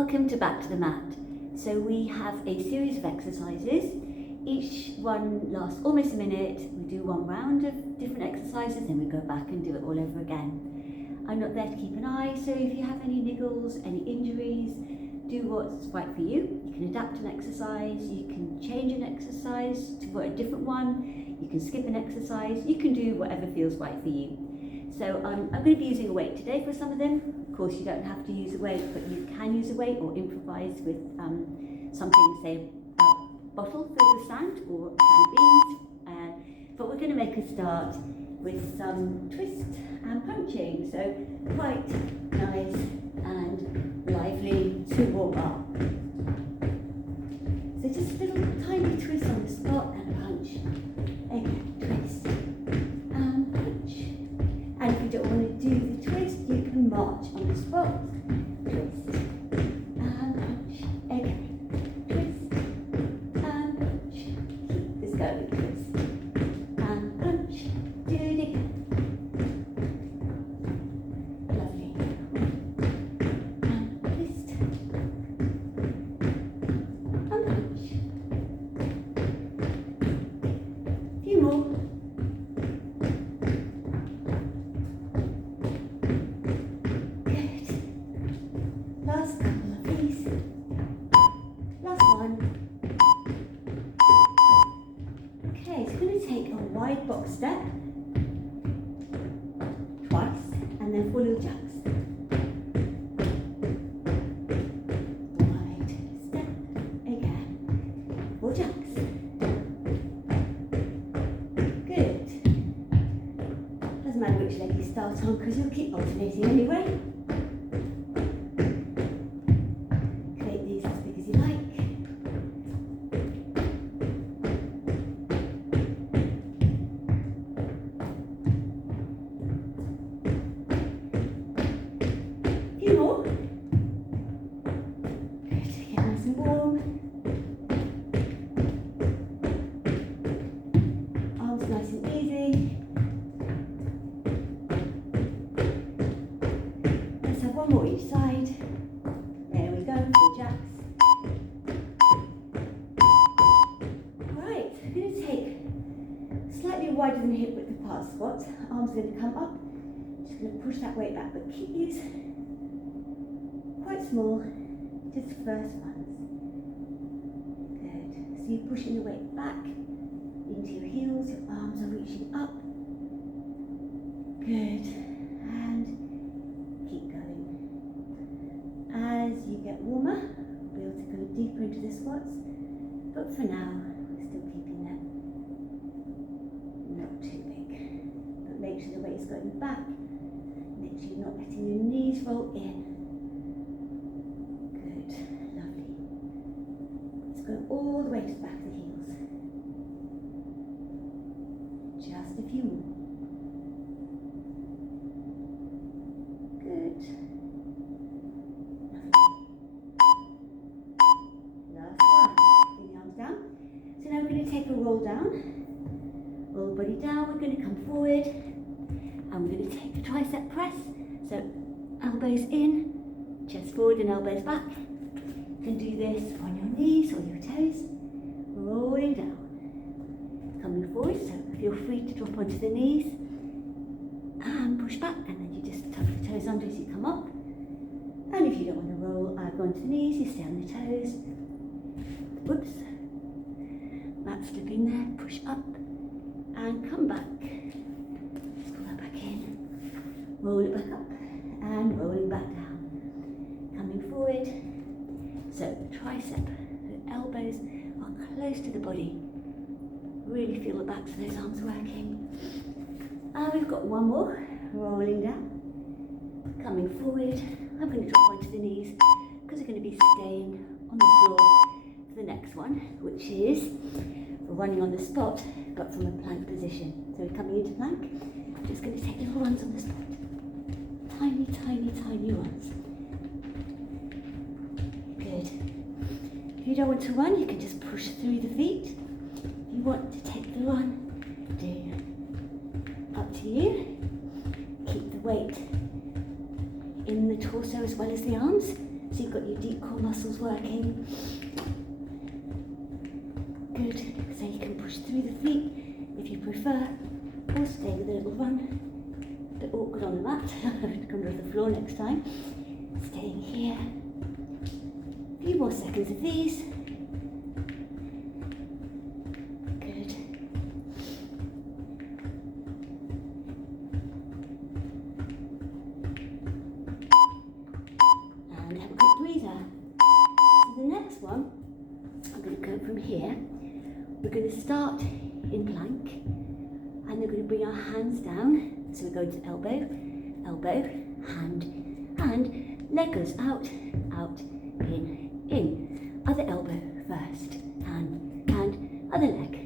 Welcome to Back to the Mat. So we have a series of exercises. Each one lasts almost a minute. We do one round of different exercises, then we go back and do it all over again. I'm not there to keep an eye, so if you have any niggles, any injuries, do what's right for you. You can adapt an exercise, you can change an exercise to a different one, you can skip an exercise, you can do whatever feels right for you. So I'm going to be using a weight today for some of them. Of course, you don't have to use a weight, but you can use a weight or improvise with something, say a bottle filled with sand or a can of beans. But we're going to make a start with some twist and punching. So quite nice and lively to warm up. So just a little tiny twist on the spot and a punch. Again, twist and punch. And if you don't want to do the twist, you can march on the spot. Twist and punch. Again, twist and punch. Keep this going. Twist and punch. Do it again. Lovely. And twist and punch. A few more. Last couple of these. Last one. Okay, so we're going to take a wide box step twice and then 4 little jacks. Wide step again. 4 jacks. Good. Doesn't matter which leg you start on because you'll keep alternating anyway. More. Good, get nice and warm. Arms nice and easy. Let's have one more each side. There we go, 4 jacks. Right, we're going to take slightly wider than hip width apart squats. Arms are going to come up. Just going to push that weight back, but keep these quite small, just first ones. Good. So you're pushing the weight back into your heels, your arms are reaching up. Good. And keep going. As you get warmer, you'll be able to go deeper into the squats, but for now, we're still keeping them not too big. But make sure the weight is going back. Make sure you're not letting your knees roll in. Go all the way to the back of the heels. Just a few more. Good. Lovely. Last one. Bring the arms down. So now we're going to take a roll down. Roll the body down. We're going to come forward. And we're going to take a tricep press. So elbows in, chest forward and elbows back. You can do this on your knees or your toes, rolling down, coming forward, so feel free to drop onto the knees and push back, and then you just tuck the toes under as you come up. And if you don't want to roll, go onto the knees, you stay on the toes. Whoops, that's slipping there, push up and come back. Just pull that back in, roll it back up and rolling back down, coming forward. So the tricep, the elbows are close to the body. Really feel the backs of those arms working. And we've got one more, rolling down, coming forward. I'm going to drop onto the knees because we're going to be staying on the floor for the next one, which is running on the spot, but from a plank position. So we're coming into plank. Just going to take little runs on the spot. Tiny, tiny, tiny runs. If you don't want to run, you can just push through the feet. If you want to take the run, up to you. Keep the weight in the torso as well as the arms. So you've got your deep core muscles working. Good. So you can push through the feet if you prefer, or stay with a little run. A bit awkward on the mat. Come to the floor next time. Staying here. A few more seconds of these. Good. And have a quick breather. So the next one, I'm going to go from here. We're going to start in plank, and we're going to bring our hands down. So we're going to elbow, elbow, hand, hand, leg goes out, out, in. Other elbow first, hand, hand, other leg.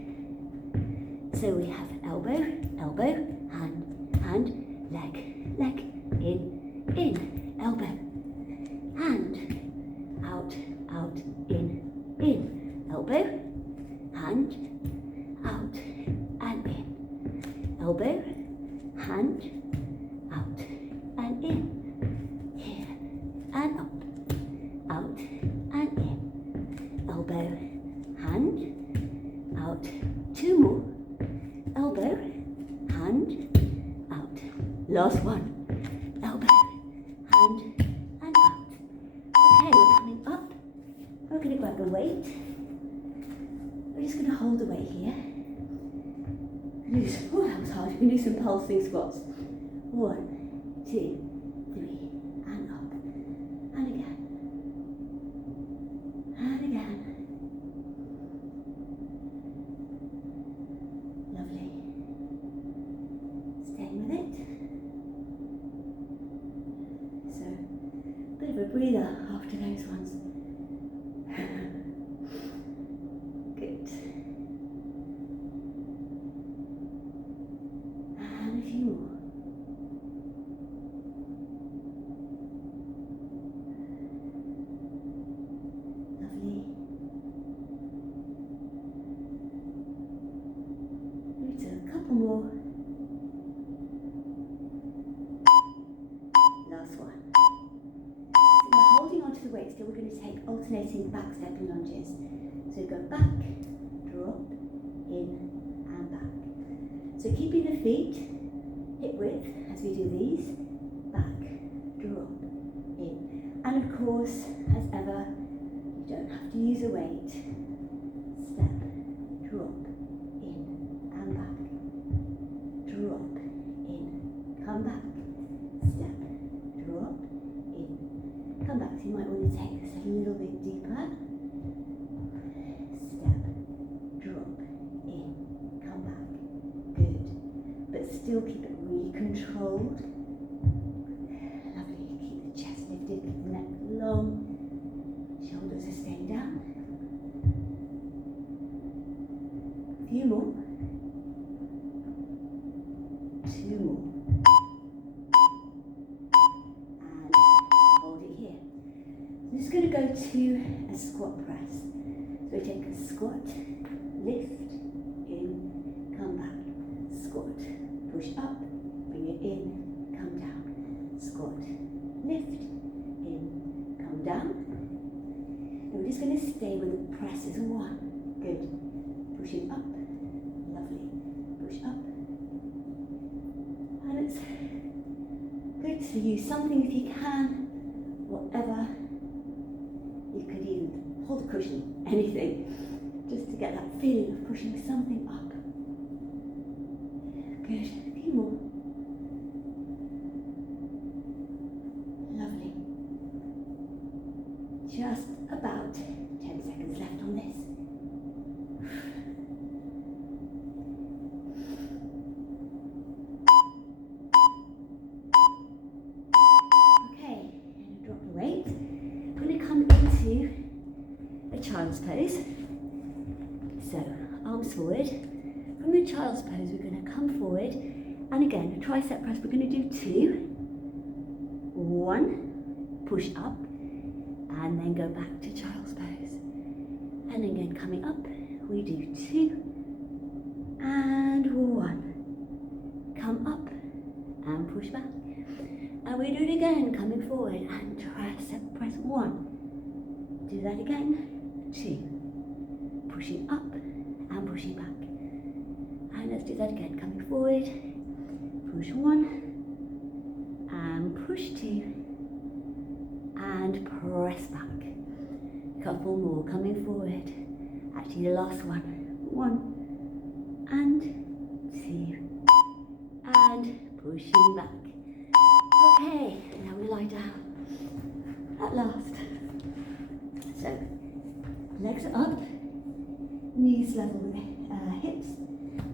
So we have elbow, elbow, hand, hand, leg, leg, in, elbow, hand, out, out, in, elbow, hand, out, and in, elbow, hand, out, and in, here, and up, out, and in, elbow, hand, out, two more, elbow, hand, out, last one, elbow, hand, and out. Okay, we're coming up, we're going to grab a weight, we're just going to hold the weight here. Oh, that was hard. We can do some pulsing squats. 1, 2, 3, and up. And again. And again. Lovely. Staying with it. So, a bit of a breather after those ones. Good. And a few more. Lovely. Let's do a couple more. Last one. So now holding onto the weight still, we're going to take alternating back stepping lunges. So go back, drop, in, and back. So keeping the feet hip width as we do these, back, drop, in. And of course, as ever, you don't have to use a weight. Step, drop, in, and back. Drop, in, come back. Step, drop, in, come back. So you might want to take this a little bit deeper. Step, drop, in, come back. Good. But still keep it really controlled. Lovely. Keep the chest lifted, keep the neck long. Shoulders are staying down. A few more. 2 more. And hold it here. I'm just going to go to a squat press. So we take a squat, lift, in, come back. Squat, push up, bring it in, come down. Squat, lift, in, come down. And we're just going to stay with the presses. 1, good. Pushing up, lovely. Push up. And it's good to use something if you can, whatever. You could even hold a cushion, anything, just to get that feeling of pushing something up. Good, a few more. Lovely. Just about 10 seconds left on this. Okay, drop the weight. I'm going to come into a child's pose. So, arms forward. From the child's pose, we're going to come forward, and again, a tricep press. We're going to do 2, 1, push up, and then go back to child's pose. And again, coming up, we do 2, and 1. Come up, and push back. And we do it again, coming forward and tricep press. 1. Do that again. 2. Pushing up and pushing back. And let's do that again, coming forward. Push 1 and push 2 and press back. Couple more, coming forward. Actually, the last one. 1 and 2 and pushing back. Okay, now we lie down at last. So, legs are up, knees level with hips,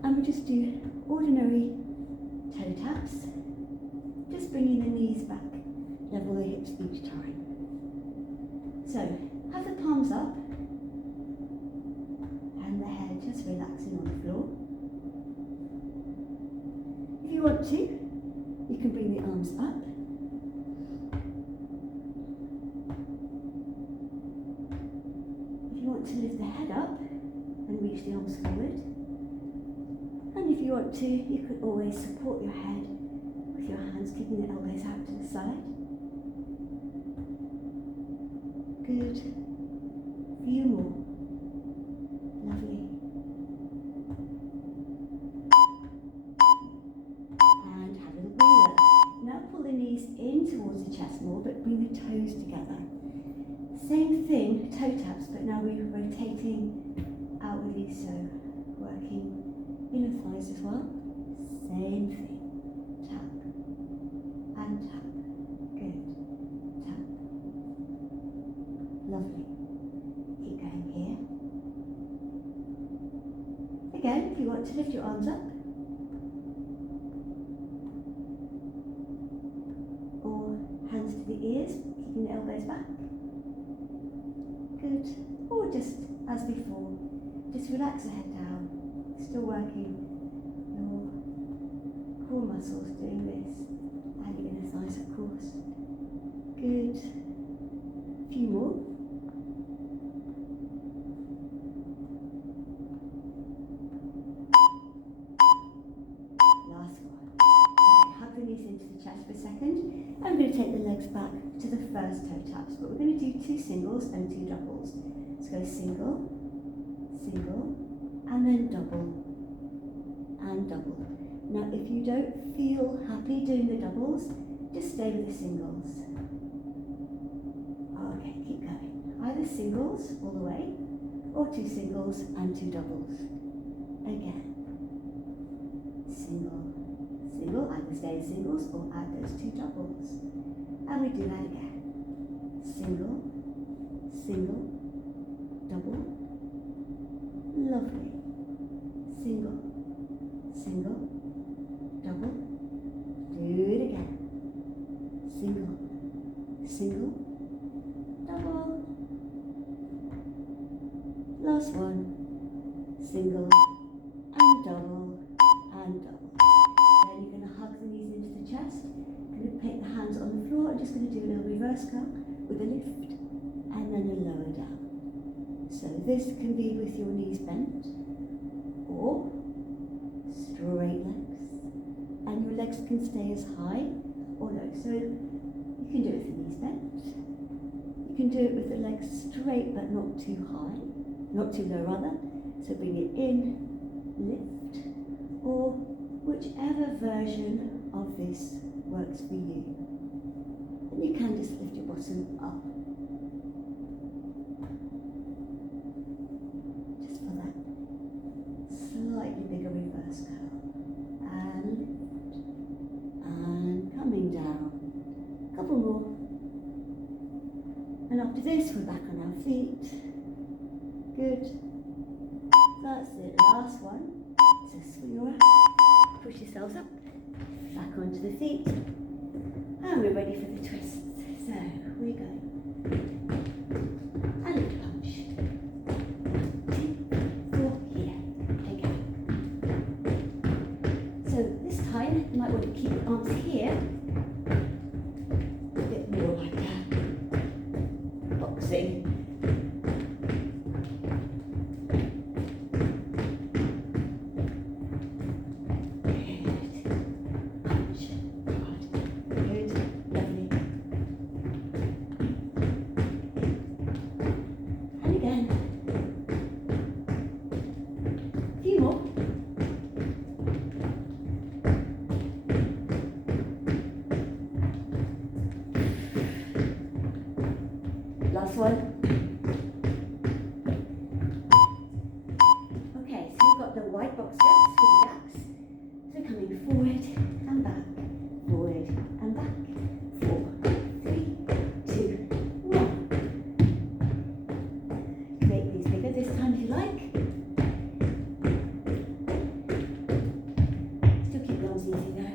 and we just do ordinary toe taps, just bringing the knees back, level the hips each time. So, have the palms up, and the head just relaxing on the floor. If you want to, you can bring the arms up. If you want to lift the head up and reach the arms forward. And if you want to, you could always support your head with your hands, keeping the elbows out to the side. Good. Few more. Lovely. And have a little breather. Now pull the knees in towards the chest more, but bring the toes together. Same thing, toe taps, but now we're rotating outwardly, so working inner thighs as well. Same thing. Tap and tap. Good. Tap. Lovely. Keep going here. Again, if you want to lift your arms up. Or hands to the ears, keeping the elbows back. Good. Or just as before, just relax the head down. Still working your core muscles doing this, and your inner thighs, of course. Good. A few more. Last one. Okay, hug the knees into the chest for a second. I'm going to take the legs back to the first toe taps, but we're going to do 2 singles and 2 doubles. Let's go single, single, and then double, and double. Now, if you don't feel happy doing the doubles, just stay with the singles. Okay, keep going. Either singles all the way, or 2 singles and 2 doubles. Again. Single, single, either stay singles or add those 2 doubles. And we do that again. Single, single, double. Lovely. Single, single, double. Do it again. Single, single, double. Last one. Single and double and double. Then you're going to hug the knees into the chest. Going to take the hands on the floor. I'm just going to do a little reverse curl with a lift and then a lower down. So this can be with your knees bent or straight legs, and your legs can stay as high or low. So you can do it with the knees bent. You can do it with the legs straight but not too high, not too low rather. So bring it in, lift, or whichever version of this works for you. And you can just lift your bottom up. Just for that slightly bigger reverse curl. And lift. And coming down. A couple more. And after this, we're back on our feet. Good. That's it. Last one. So swing around. Push yourselves up. Back onto the feet. And we're ready for the twists. So we go. And a punch. 1, 2, 4, here. Again. So this time you might want to keep your arms here. A bit more like boxing. Good. one. Okay, so we've got the wide box steps with the jacks. So coming forward and back, forward and back. 4, 3, 2, 1. Make these bigger this time if you like. Still keep the arms easy though.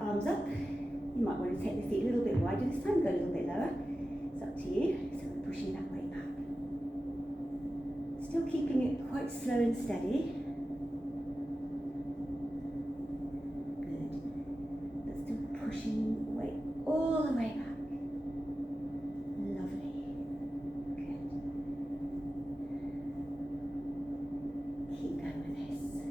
Arms up. You might want to take the feet a little bit wider this time, go a little bit lower. It's up to you. So we're pushing that weight back. Still keeping it quite slow and steady. Good. But still pushing the weight all the way back. Lovely. Good. Keep going with this.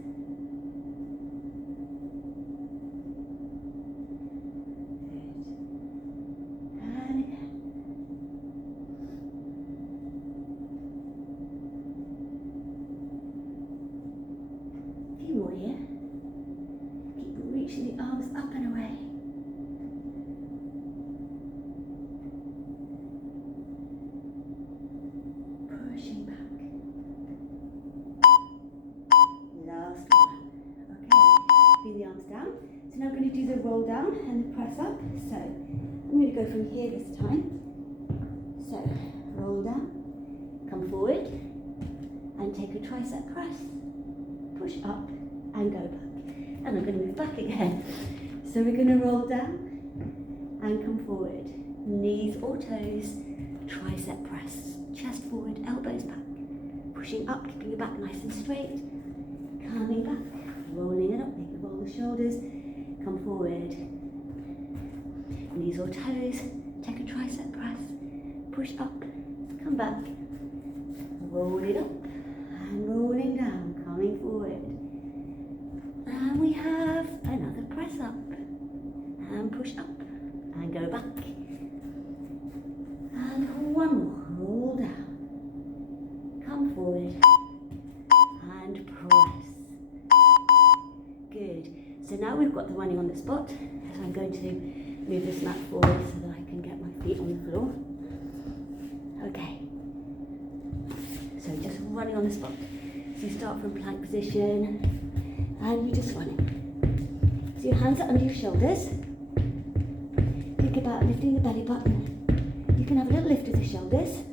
More here. Keep reaching the arms up and away. Pushing back. Last one. Okay, bring the arms down. So now I'm going to do the roll down and the press up. So I'm going to go from here this time. So roll down, come forward and take a tricep press. Push up and go back. And I'm going to move back again. So we're going to roll down and come forward. Knees or toes, tricep press. Chest forward, elbows back. Pushing up, keeping your back nice and straight. Coming back, rolling it up, maybe roll the shoulders. Come forward. Knees or toes, take a tricep press. Push up, come back. Roll it up and rolling down. Coming forward, and we have another press up and push up and go back, and one more, roll down, come forward and press. Good. So now we've got the running on the spot, so I'm going to move this mat forward so that I can get my feet on the floor. Okay, so just running on the spot. So you start from plank position and you just run it. So your hands are under your shoulders. Think about lifting the belly button. You can have a little lift of the shoulders.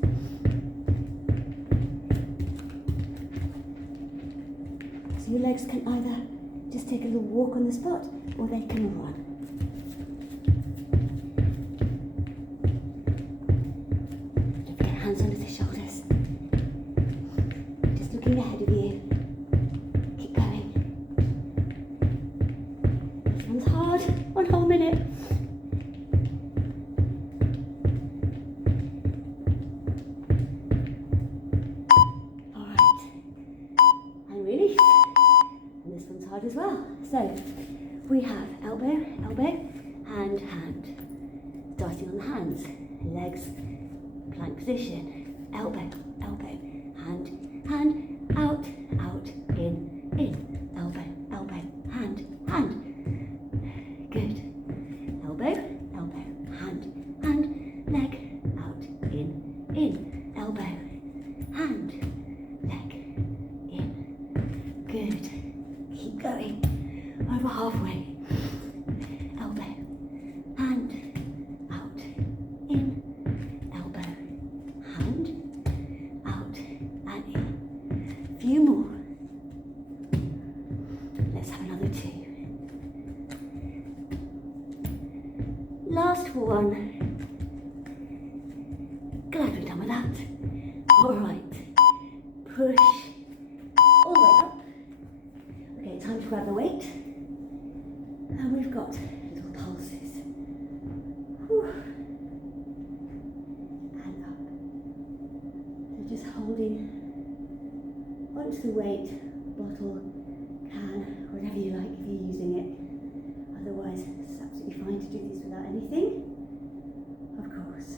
So your legs can either just take a little walk on the spot or they can run. Get your hands under the shoulders. Just looking ahead of you. Keep going. This one's hard. 1 whole minute. Alright. And release. And this one's hard as well. So we have elbow, elbow, hand, hand. Starting on the hands. Legs, plank position. Elbow, elbow, hand, hand. Out, out, in, elbow, elbow, hand, hand. Good. Elbow, elbow, hand, hand, leg, out, in, elbow, hand, leg, in. Good. Keep going. Over halfway. Elbow, hand, out, in, elbow, hand, out, and in. Few more. Let's have another 2. Last one. Glad we're done with that. All right. push all the way up. Okay, time to grab the weight. And we've got little pulses. Whew. And up. So just holding onto the weight, bottle, can, whatever you like if you're using it. Otherwise, it's absolutely fine to do this without anything. Of course.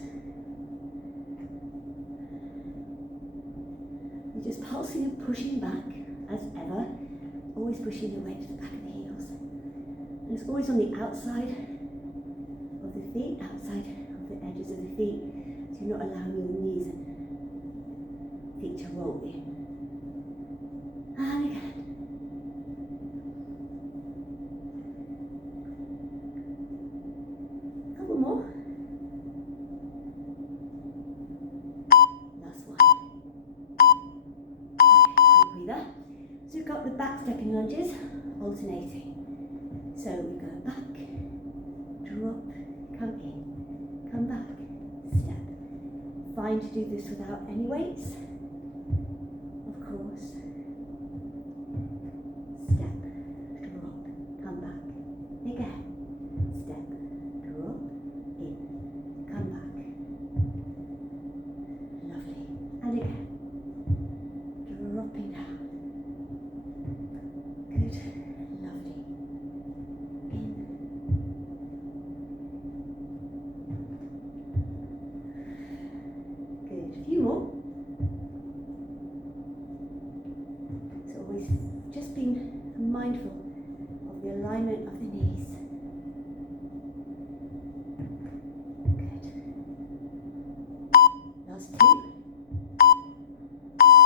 You're just pulsing and pushing back, as ever. Always pushing your weight to the back of the heels. And it's always on the outside of the feet, outside of the edges of the feet. So you're not allowing your knees and feet to roll in. And again. A couple more. Last one. Okay, quick breather. So we've got the back stepping lunges alternating. So we go back, drop, come in, come back, step. Fine to do this without any weights, of course. Step, drop, come back. Again, step, drop, in, come back. Lovely. And again, dropping down. Good, lovely. In. Good, a few more. So always just being mindful of the alignment of the knees. Good. Last two.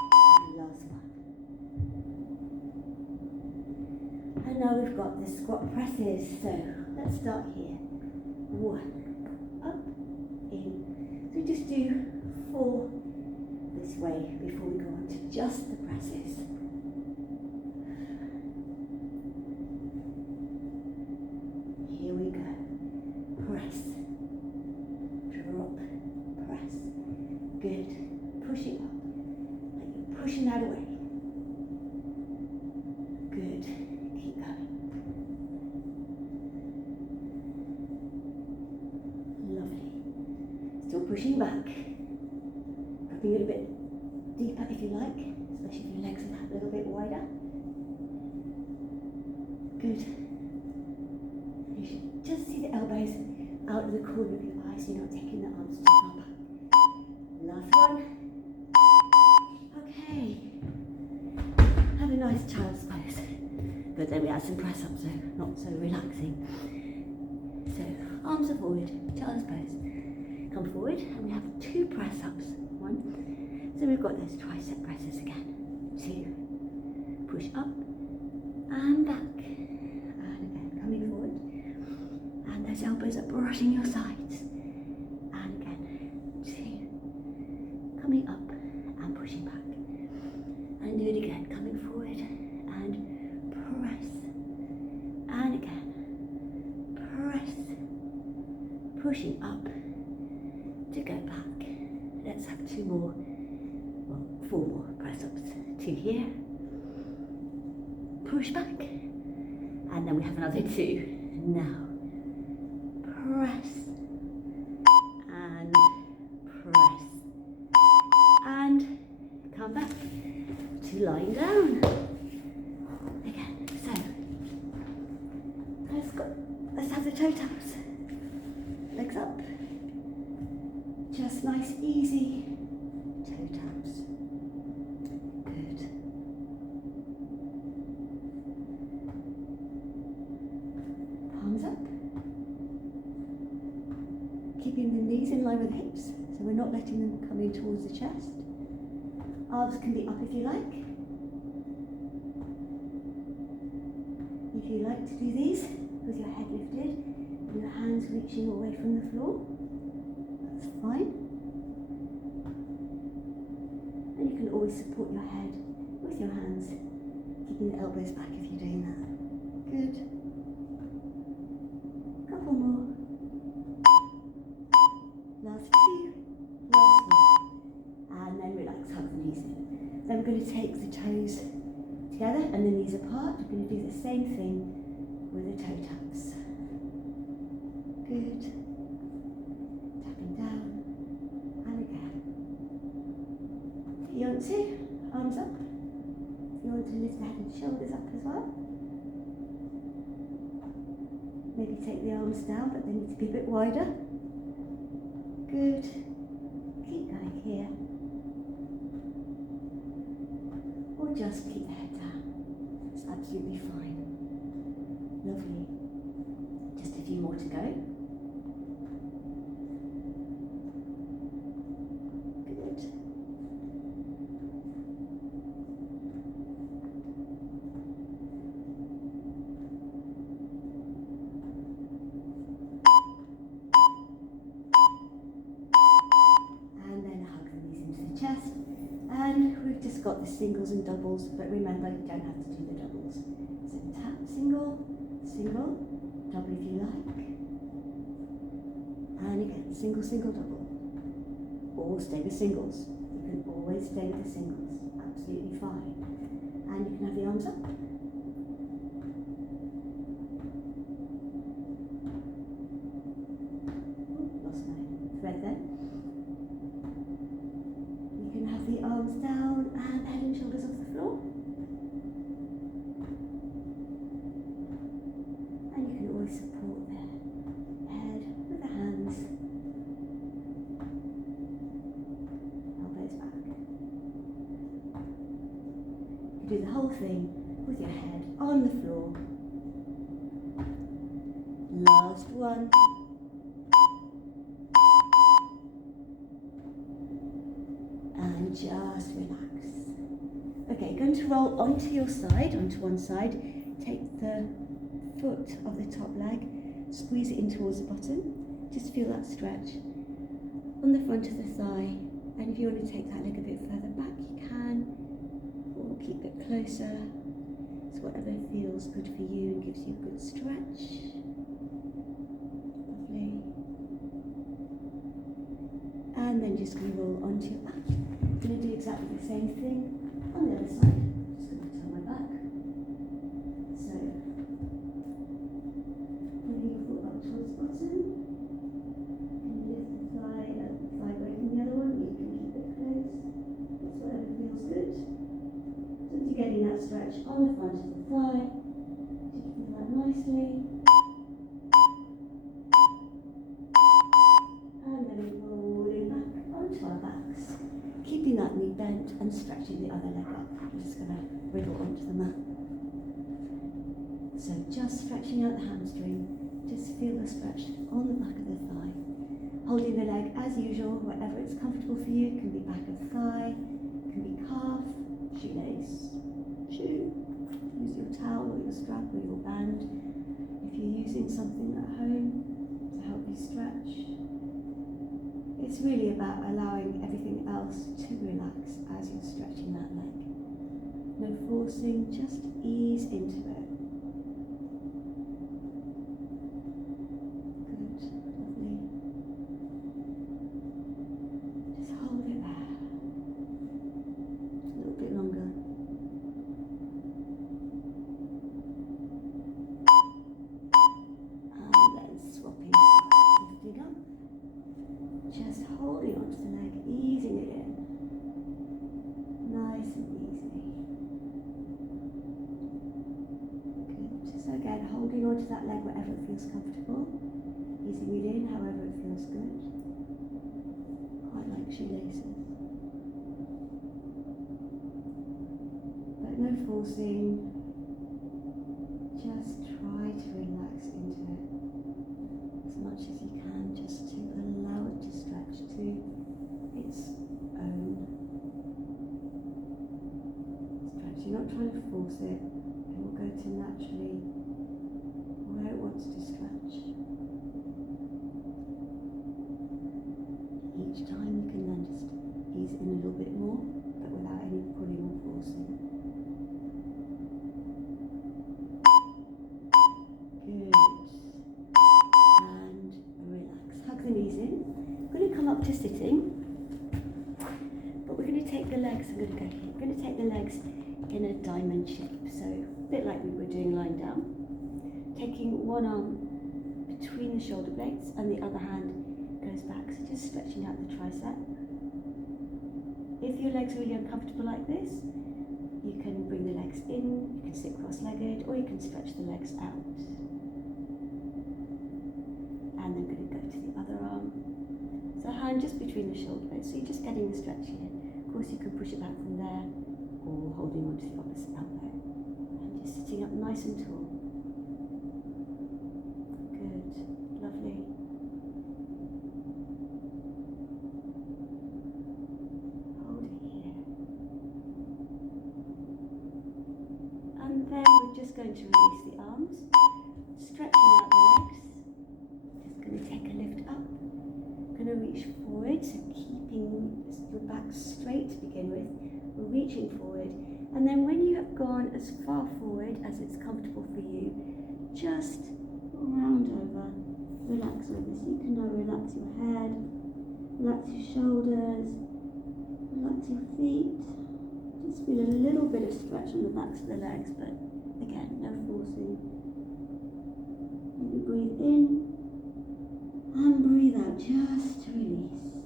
And last one. And now we've got the squat presses. So let's start here. 1, up, in. So we just do 4 this way before we go on to just the presses. Here we go. Press, drop, press. Good. Push it up. Like you're pushing that away. Good. Keep going. Lovely. Still pushing back. Dropping it a bit deeper if you like, especially if your legs are a little bit wider. Good. You should just see the elbows out of the corner of your eyes, so you're not taking the arms too far back. Last one. Okay. Have a nice child's pose. But then we add some press ups, so not so relaxing. So arms are forward, child's pose. Come forward, and we have 2 press ups. 1. So we've got those tricep presses again. 2. Push up and back. And again, coming forward. And those elbows are brushing your sides. And again, 2. Coming up and pushing back. And do it again, coming forward and press. And again, press. Pushing up to go back. Let's have 2 more, well, 4 more press-ups. 2 here. Push back. And then we have another 2. Now, press. And press. And come back to lying down. Again, so let's have the toe taps. Legs up. Just nice, easy toe taps. Good. Palms up. Keeping the knees in line with the hips, so we're not letting them come in towards the chest. Arms can be up if you like. If you like to do these with your head lifted and your hands reaching away from the floor, that's fine. And you can always support your head with your hands, keeping the elbows back if you're doing that. Good. Couple more. Last 2. Last 1. And then relax, hug the knees in. So Then we're going to take the toes together and the knees apart. We're going to do the same thing with the toe taps. Good. Tapping down. And again. If you want to, arms up. If you want to lift the head and shoulders up as well. Maybe take the arms down, but they need to be a bit wider. Good. Keep going here. Or just keep the head down. It's absolutely fine. Lovely. Just a few more to go. Good. And then hug the knees into the chest. And we've just got the singles and doubles, but remember you don't have to do the doubles. So tap, single, single, double if you like. And again, single, single, double. Or stay with singles. You can always stay with the singles. Absolutely fine. And you can have the arms up. Lost my thread there. You can have the arms down and head and shoulders off the floor. And you can always support the head with the hands. Elbows back. You do the whole thing with your head on the floor. Last one. And just relax. Okay, going to roll onto your side, onto one side. Take the foot of the top leg, squeeze it in towards the bottom. Just feel that stretch on the front of the thigh. And if you want to take that leg a bit further back, you can, or keep it closer. It's whatever feels good for you and gives you a good stretch. Lovely. And then just going to roll onto your back. I'm going to do exactly the same thing on the other side. Just going to turn my back. So, putting your foot up towards the bottom. You can lift the thigh away from the other one. You can keep it close. It's whatever feels good. So you're getting that stretch on the front of the thigh. Just do that nicely. And then rolling back onto our backs. Keeping that knee bent and stretching the other leg up. I'm just going to wriggle onto the mat. So just stretching out the hamstring. Just feel the stretch on the back of the thigh. Holding the leg as usual, wherever it's comfortable for you. It can be back of thigh, it can be calf, shoelace, shoe. Use your towel or your strap or your band. If you're using something at home to help you stretch. It's really about allowing everything else to relax as you're stretching that leg. No forcing, just ease into it. Good, lovely. Just hold it there. A little bit longer. And then swapping sides, lifting up. Just holding onto the leg, easing it in. Nice and easy. Good. So again, holding onto that leg wherever it feels comfortable. Easing it in however it feels good. Quite like shoelaces. But no forcing. Just try to relax into it as much as you can, just to allow it to stretch to its own stretch. You're not trying to force it, it will go to naturally where it wants to stretch. Each time you can then just ease in a little bit more, but without any pulling or forcing. Good. And relax. Hug the knees in. We're going to come up to sitting, but we're going to take take the legs, I'm going to go here. I'm going to take the legs in a diamond shape. So a bit like we were doing lying down. Taking one arm between the shoulder blades and the other hand goes back. So just stretching out the tricep. If your legs are really uncomfortable like this, you can bring the legs in, you can sit cross-legged, or you can stretch the legs out. And then going to go to the other arm. So hand just between the shoulder blades, so you're just getting the stretch here. Of course you can push it back from there, or holding on to the opposite elbow. And just sitting up nice and tall. Good, lovely. Hold it here. And then we're just going to release the arms, stretching out the legs. Just going to take a lift up. Going to reach forward, so keeping your back straight to begin with. We're reaching forward, and then when you have gone as far forward as it's comfortable for you, just round over, relax over. So you can now relax your head, relax your shoulders, relax your feet. Just feel a little bit of stretch on the backs of the legs, but again, no forcing. Maybe breathe in. And breathe out, just to release.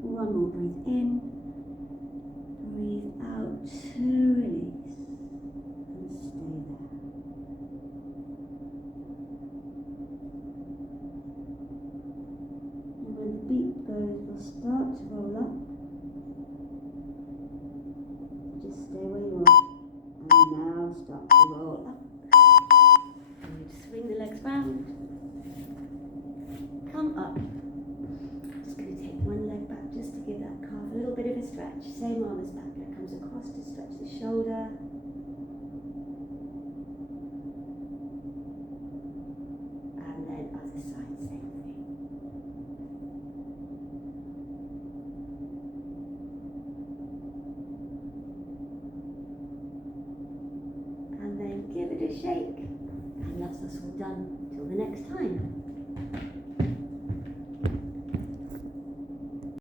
One more, breathe in, breathe out to release, and stay there. And when the beat goes, we'll start to roll up. Just stay where you are. And now start to roll up. And swing the legs round. Come up. Just going to take one leg back just to give that calf a little bit of a stretch. Same arm as back. It comes across to stretch the shoulder. And then other side, same thing. And then give it a shake. And that's us all done till the next time.